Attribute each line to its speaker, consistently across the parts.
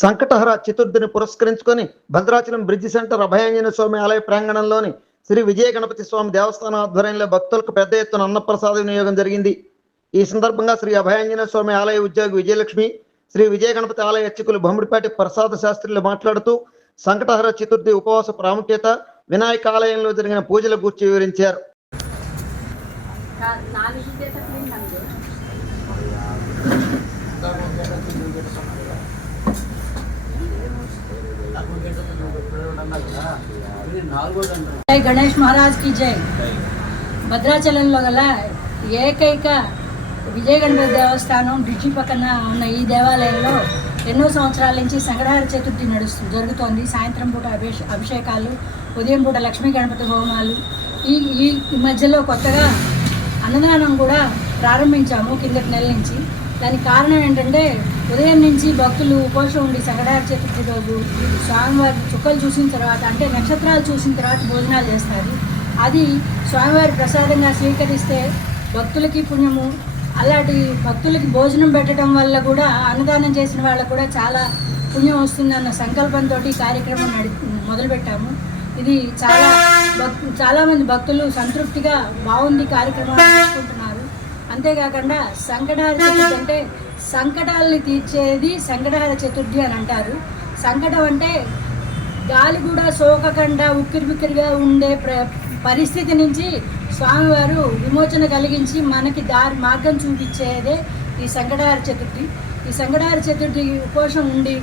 Speaker 1: సంకటహర చతుర్థిని పురస్కరించుకొని Bhadrachalam bridge centre Abhayanjana స్వామి ఆలయ ప్రాంగణంలోని శ్రీ విజయ గణపతి స్వామి దేవస్థానం ఆధ్వర్యంలో భక్తులకు పెద్ద ఎత్తున అన్నప్రసాద వినియోగం జరిగింది. ఈ సందర్భంగా శ్రీ అభయాంజన స్వామి ఆలయ ఉద్యోగి విజయలక్ష్మి శ్రీ విజయ గణపతి ఆలయ అర్చకులు బొమ్మడిపాటి ప్రసాద శాస్త్రిలు మాట్లాడుతూ సంకటహర చతుర్థి ఉపవాస ప్రాముఖ్యత వినాయక ఆలయంలో జరిగిన పూజల గూర్చి వివరించారు.
Speaker 2: జై గణేష్ మహారాజ్కి జై. భద్రాచలంలో గల ఏకైక విజయ గణపతి దేవస్థానం బ్రిడ్జి పక్కన ఉన్న ఈ దేవాలయంలో ఎన్నో సంవత్సరాల నుంచి సంగడహార చతుర్థి నడుస్తు జరుగుతోంది. సాయంత్రం పూట అభిష అభిషేకాలు ఉదయం పూట లక్ష్మీ గణపతి హోమాలు. ఈ ఈ ఈ మధ్యలో కొత్తగా అన్నదానం కూడా ప్రారంభించాము కిందటి నెల నుంచి. దానికి కారణం ఏంటంటే ఉదయం నుంచి భక్తులు ఉపవాసం ఉండి సంగడార చతుర్థి రోజు స్వామివారి చుక్కలు చూసిన తర్వాత అంటే నక్షత్రాలు చూసిన తర్వాత భోజనాలు చేస్తారు. అది స్వామివారి ప్రసాదంగా స్వీకరిస్తే భక్తులకి పుణ్యము. అలాంటి భక్తులకి భోజనం పెట్టడం వల్ల కూడా అన్నదానం చేసిన వాళ్ళకు కూడా చాలా పుణ్యం వస్తుందన్న సంకల్పంతో కార్యక్రమం నడి మొదలుపెట్టాము. ఇది చాలా భక్ చాలామంది భక్తులు సంతృప్తిగా బాగుంది కార్యక్రమం చేసుకుంటున్నారు అంతేకాకుండా సంకటహార అంటే సంకటాలని తీర్చేది సంకటహార చతుర్థి అని అంటారు. సంకటం అంటే గాలి కూడా సోకకుండా ఉక్కిరి బిక్కిరిగా ఉండే ప్ర పరిస్థితి నుంచి స్వామివారు విమోచన కలిగించి మనకి దారి మార్గం చూపించేదే ఈ సంకటహార చతుర్థి. ఈ సంకటహార చతుర్థి ఉపవాసం ఉండి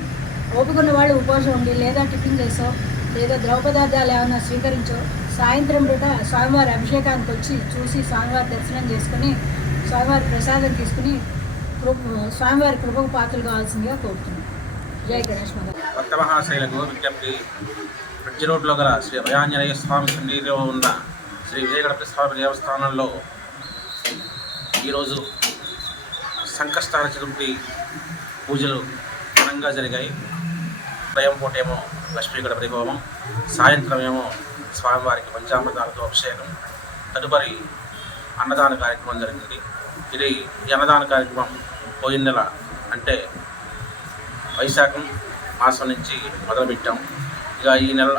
Speaker 2: ఓపుకున్న వాళ్ళు ఉపవాసం ఉండి లేదా టిఫిన్ చేసో లేదా ద్రవ పదార్థాలు ఏమైనా స్వీకరించో సాయంత్రం పూట స్వామివారి అభిషేకానికి వచ్చి చూసి స్వామివారి దర్శనం చేసుకుని స్వామివారి ప్రసాదం తీసుకుని స్వామివారి కృపకు పాత్రలు కావాల్సిందిగా కోరుతున్నాం. జై గణేష్ మహారాజ్
Speaker 3: విజ్ఞప్తి. బ్రిడ్జ్ రోడ్లో గల శ్రీ భయాంజనేయ స్వామి సన్నిధిలో ఉన్న శ్రీ విజయగడప స్వామి దేవస్థానంలో ఈరోజు సంకష్టాల చతుర్థి పూజలు ఘనంగా జరిగాయి. ఉదయం పూటేమో లక్ష్మీ గణపతి హోమం సాయంత్రం ఏమో స్వామివారికి పంచామృతాలతో అభిషేకం తదుపరి అన్నదాన కార్యక్రమం జరిగింది. ఇది ఈ అన్నదాన కార్యక్రమం పోయిన నెల అంటే వైశాఖం మాసం నుంచి మొదలుపెట్టాం. ఇక ఈ నెల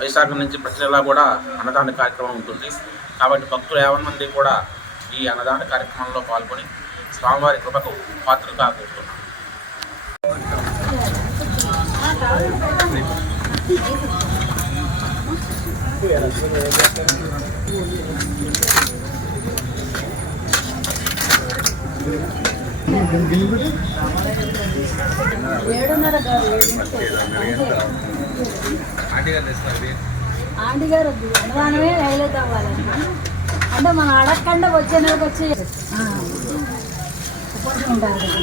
Speaker 3: వైశాఖం నుంచి ప్రతి నెల కూడా అన్నదాన కార్యక్రమం ఉంటుంది. కాబట్టి భక్తులు యావన్ మంది కూడా ఈ అన్నదాన కార్యక్రమంలో పాల్గొని స్వామివారి కృపకు పాత్రలు కాకుంటున్నాం
Speaker 2: ఏడున్నర కాదు ఆంటీ గారు అనుమానమే హైలైట్ అవ్వాలండి అంటే మనం అడగకుండా వచ్చే నెలకు వచ్చి ఉంటారు కూడా